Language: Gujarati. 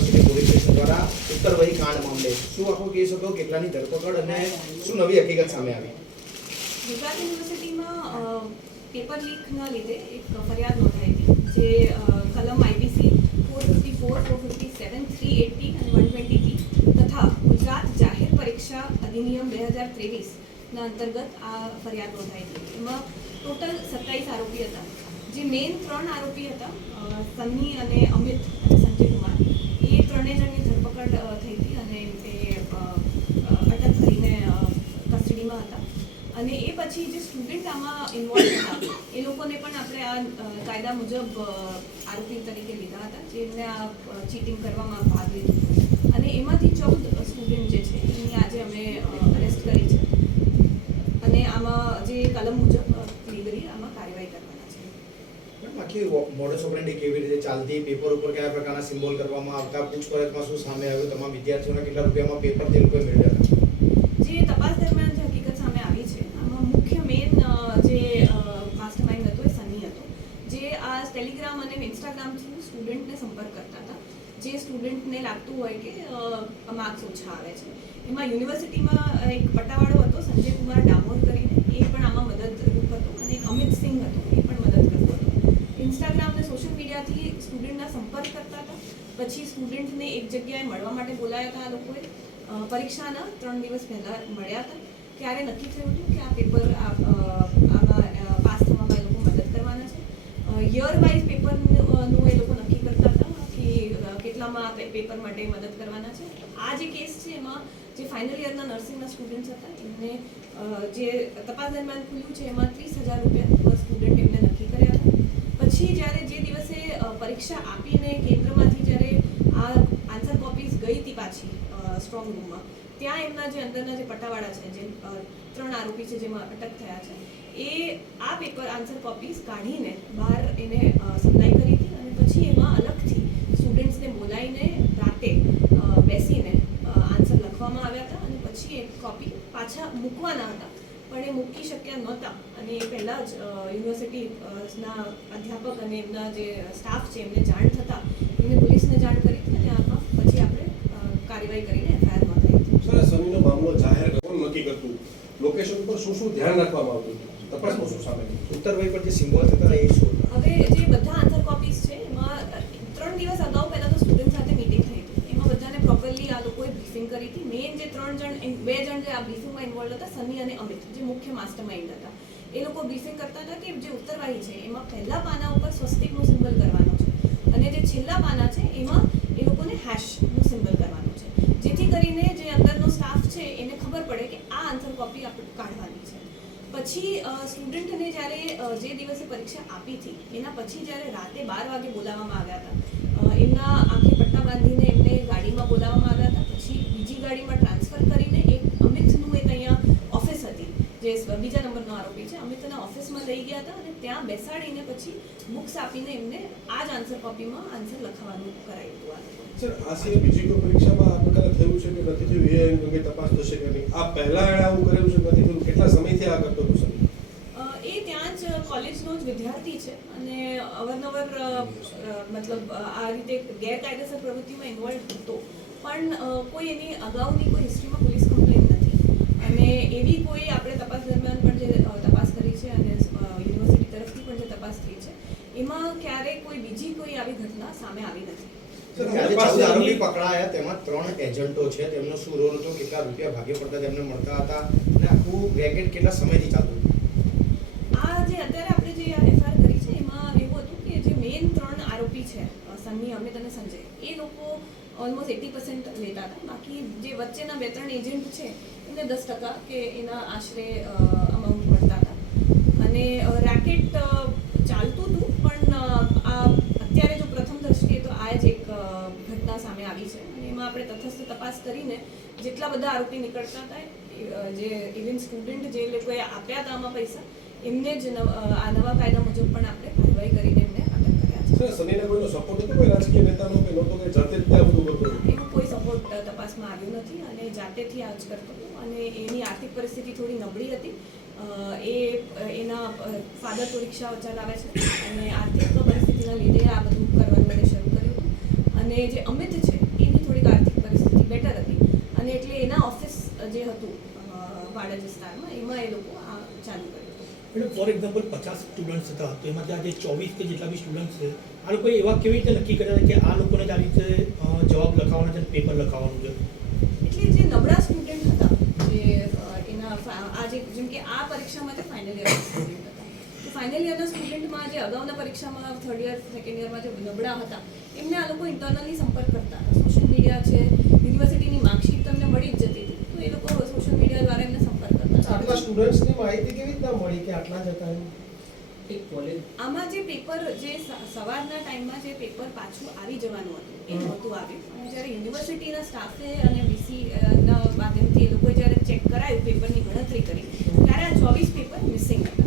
યુનિવર્સિટી પોલીસ સ્ટેશન દ્વારા ઉત્તરવહી કાંડ મામલે. શું આખો કેસ હતો? કેટલાની ધરપકડ અને શું નવી હકીકત સામે આવી? ગુજરાત યુનિવર્સિટીમાં પેપર લીકના લીધે એક ફરિયાદ નોંધાઈ હતી, જે કલમ IPC four fifty four four fifty seven three eighty અને વન ટ્વેન્ટી બી તથા ગુજરાત જાહેર પરીક્ષા અધિનિયમ બે હજાર ત્રેવીસના અંતર્ગત આ ફરિયાદ નોંધાઈ હતી. એમાં ટોટલ સત્તાવીસ આરોપી હતા. જે મેઇન ત્રણ આરોપી હતા સન્ની અને અમિત. જણની ધરપકડ થઈ હતી અને એ અટક થઈને કસ્ટડીમાં હતા. અને એ પછી જે સ્ટુડન્ટ આમાં ઇન્વોલ્વ હતા, એ લોકોને પણ આપણે આ કાયદા મુજબ આરોપી તરીકે લીધા હતા જેમને આ ચીટિંગ કરવામાં ભાગ લીધો અને એમાંથી ચૌદ સ્ટુડન્ટ જે છે, એની આજે અમે અરેસ્ટ કરી છે. અને આમાં જે કલમ મુજબ લીગલી આમાં કાર્યવાહી કરવાના છે આખી મોડસ ઓપરેન્ડી કેવી રીતે ચાલતી પેપર ઉપર કયા પ્રકારના સિમ્બોલ કરવામાં આવતા, પૂછપરછમાં શું સામે આવ્યું, તમામ વિદ્યાર્થીઓના કેટલા રૂપિયામાં પેપર તે લોકોએ મેળવ્યા જે તપાસ દરમિયાન જે હકીકત સામે આવી છે, આમાં મુખ્ય મેઇન જે માસ્ટર માઇન્ડ હતો એ સની હતો. જે આ ટેલિગ્રામ અને ઇન્સ્ટાગ્રામ થ્રુ સ્ટુડન્ટને સંપર્ક કરતા હતા. જે સ્ટુડન્ટને લાગતું હોય કે માર્ક્સ ઓછા આવે છે. એમાં યુનિવર્સિટીમાં એક પટ્ટાવાળો હતો, સંજય કુમાર ડામોર કરીને. એ પણ આમાં મદદરૂપ હતો. અને અમિત સિંહ હતો એ પણ મદદ કરતો હતો ઇન્સ્ટાગ્રામ અને સોશિયલ મીડિયાથી સ્ટુડન્ટના સંપર્ક કરતા હતા. પછી સ્ટુડન્ટને એક જગ્યાએ મળવા માટે બોલાયા હતા આ લોકોએ. પરીક્ષાના ત્રણ દિવસ પહેલાં મળ્યા હતા. ત્યારે નક્કી થયું હતું કે આ પેપર આમાં પાસ થવામાં એ લોકો મદદ કરવાના છે? યર વાઇઝ પેપરનું એ લોકો નક્કી કરતા હતા કે કેટલામાં પેપર માટે મદદ કરવાના છે. આ જે કેસ છે એમાં જે ફાઇનલ યરના નર્સિંગના સ્ટુડન્ટ્સ હતા, એમને જે તપાસ દરમિયાન ખુલ્યું છે, એમાં ત્રીસ હજાર રૂપિયા સ્ટુડન્ટ એમને નક્કી કર્યા હતા પછી જ્યારે જે દિવસે પરીક્ષા આપીને કેન્દ્રમાંથી જ્યારે આ આન્સર કોપીઝ ગઈ હતી પાછી સ્ટ્રોંગ રૂમમાં ત્યાં એમના જે અંદરના જે પટ્ટાવાળા છે, જે ત્રણ આરોપી છે જેમાં અટક થયા છે, એ આ પેપર આન્સર કોપીઝ કાઢીને બહાર એને સપ્લાય કરી હતી અને પછી એમાં અલગથી સ્ટુડન્ટ્સને બોલાવીને રાતે બેસીને આન્સર લખવામાં આવ્યા હતા અને પછી એક કોપી પાછા મૂકવાના હતા. પણ એ મૂકી શક્યા નહોતા. અને એ પહેલાં જ યુનિવર્સિટીના યુનિવર્સિટી ના અધ્યાપક અને એમના જે સ્ટાફ છે એમને જાણ થતાં એમને પોલીસને જાણ કરી હતી અને આમાં પછી આપણે કાર્યવાહી કરીને એફઆઈઆર નોંધાઈ હતી. સર સમીનો મામલો જાહેર કોણ નક્કી કરતું. લોકેશન પર શું શું ધ્યાન રાખવામાં આવતું હતું? તપાસમાં શું સામે? ઉત્તરવહી પર જે સિમ્બોલ થતા એ શું હવે જે બધા આન્સર કોપીઝ છે એમાં ત્રણ દિવસ અગાઉ પહેલાં તો સ્ટુડન્ટ સાથે મીટિંગ થઈ હતી બધાને પ્રોપરલી આ લોકોએ બ્રીફિંગ કરી હતી. મેઇન જે ત્રણ જણ બે જણ જે આ બ્રીફિંગમાં ઇન્વોલ્વ હતા, સની અને અમિત, જે મુખ્ય માસ્ટર માઇન્ડ હતા. એ લોકો બ્રીફિંગ કરતા હતા કે જે ઉત્તરવાહી છે, એમાં પહેલા પાના ઉપર સ્વસ્તિકનું સિમ્બલ કરવાનો છે. અને જે છેલ્લા પાના છે, એમાં એ લોકોને હેશનું સિમ્બલ કરવાનું છે. જેથી કરીને જે અંદરનો સ્ટાફ છે, એને ખબર પડે કે આ આન્સર કોપી આપણે કાઢવાની છે પછી સ્ટુડન્ટને જ્યારે જે દિવસે પરીક્ષા આપી હતી, એના પછી જ્યારે રાતે બાર વાગે બોલાવવામાં આવ્યા હતા એમના આંખે પટ્ટા બાંધીને એમને ગાડીમાં બોલાવવામાં આવ્યા હતા, પછી બીજી ગાડીમાં ટ્રાન્સફર કરીને એક અમિતનું એક અહીંયા ઓફિસ હતી, જે બીજા નંબરનો આરોપી છે અમિતના ઓફિસમાં લઈ ગયા હતા અને ત્યાં બેસાડીને પછી બુક્સ આપીને એમને આ જ આન્સર કોપીમાં આન્સર લખવાનું કરાયું હતું. સર, આ સિવાય બીજી કોઈ પરીક્ષામાં આ પ્રકારે થયું છે કે એ તપાસ થશે કે નહીં આ પહેલા એણે આવું કરેલું છે નથી થયું કેટલા સમયથી આ કરતો હતો સર? એ ત્યાં જ કોલેજનો જ વિદ્યાર્થી છે અને અવારનવાર મતલબ આ રીતે ગેરકાયદેસર પ્રવૃત્તિમાં ઇન્વોલ્વ હતો. પણ કોઈ એની અગાઉની કોઈ હિસ્ટ્રીમાં પોલીસ કમ્પ્લેન નથી. અને એવી કોઈ આપણે તપાસ દરમિયાન પણ જે તપાસ કરી છે અને યુનિવર્સિટી તરફથી પણ જે તપાસ થઈ છે, એમાં ક્યારેય કોઈ બીજી કોઈ આવી ઘટના સામે આવી નથી. ચૌદ આરોપી પકડાયા તેમાં ત્રણ એજન્ટો છે. તેમનો શું રોલ હતો કેટલા રૂપિયા ભાગે પડતા તેમને મળતા હતા અને આખું રેકેટ કેટલા સમયથી ચાલતું હતું? આ જે અત્યારે આપણે જે આ એફઆઈઆર કરી છે એમાં એવું હતું કે જે મેઇન ત્રણ આરોપી છે સન્ની અમિત અને સંજય એ લોકો ઓલમોસ્ટ એટી પર્સન્ટ લેતા હતા. બાકી જે વચ્ચેના બે ત્રણ એજન્ટ છે એમને દસ ટકા કે એના આશરે અમાઉન્ટ મળતા હતા. અને રેકેટ ચાલતું હતું પણ અ, આ અત્યારે જો પ્રથમ દ્રષ્ટિએ તો આ જ એક અ, ઘટના સામે આવી છે. અને એમાં આપણે તથસ્થ તપાસ કરીને જેટલા બધા આરોપી નીકળતા હતા જે ઇવન સ્ટુડન્ટ જે લોકોએ આપ્યા હતા આમાં પૈસા એમને જ આ નવા કાયદા મુજબ પણ આપણે કાર્યવાહી કરીને એમને અટક કર્યા છે. સનીને કોઈનો સપોર્ટ હતો કોઈ રાજકીય નેતાનો કે નહોતો કે જાતે જ ત્યાં બધું કરતો એનો કોઈ સપોર્ટ તપાસમાં આવ્યો નથી અને જાતેથી આ જ કરતો હતો. અને એની આર્થિક પરિસ્થિતિ થોડી નબળી હતી. એ એના ફાધર તો રિક્ષા ચલાવે છે અને આર્થિક પરિસ્થિતિના લીધે આ બધું કરવાનું શરૂ કર્યું અને જે અમિત છે એની થોડીક આર્થિક પરિસ્થિતિ બેટર હતી. અને એટલે એના ઓફિસ જે હતું અ, વાડજ વિસ્તારમાં એમાં એ લોકો આ ચાલુ કર્યું. એટલે ફોર એક્ઝામ્પલ પચાસ સ્ટુડન્ટ્સ હતા તો એમાંથી આજે ચોવીસ કે જેટલા બી સ્ટુડન્ટ્સ છે આ લોકોએ એવા કેવી રીતે નક્કી કર્યા કે આ લોકોને જ આ રીતે જવાબ લખાવવાના છે પેપર લખાવવાનું છે? એટલે જે નબળા સ્ટુડન્ટ હતા જે એના આ જે જેમ કે આ પરીક્ષામાં ફાઇનલ યરના સ્ટુડન્ટ હતા તો ફાઇનલ યરના સ્ટુડન્ટમાં જે અગાઉના પરીક્ષામાં થર્ડ યર સેકન્ડ યરમાં જે નબળા હતા એમને આ લોકો ઇન્ટરનલી સંપર્ક કરતા હતા. સોશિયલ મીડિયા છે યુનિવર્સિટીની માર્કશીટ તમને મળી જ જતી હતી. તો એ લોકો સોશિયલ મીડિયા દ્વારા એમને સંપર્ક કરતા આટલા સ્ટુડન્ટ્સની માહિતી કેવી રીતના મળી કે આટલા જ હતા એમ? એક કોલેજ આમાં જે પેપર જે સવારના ટાઈમમાં જે પેપર પાછું આવી જવાનું હતું એ. નહોતું આવ્યું. અને જ્યારે યુનિવર્સિટીના સ્ટાફે અને વીસી ના માધ્યમથી એ લોકોએ જ્યારે ચેક કરાયું પેપરની ગણતરી કરી ત્યારે આ ચોવીસ પેપર મિસિંગ હતા.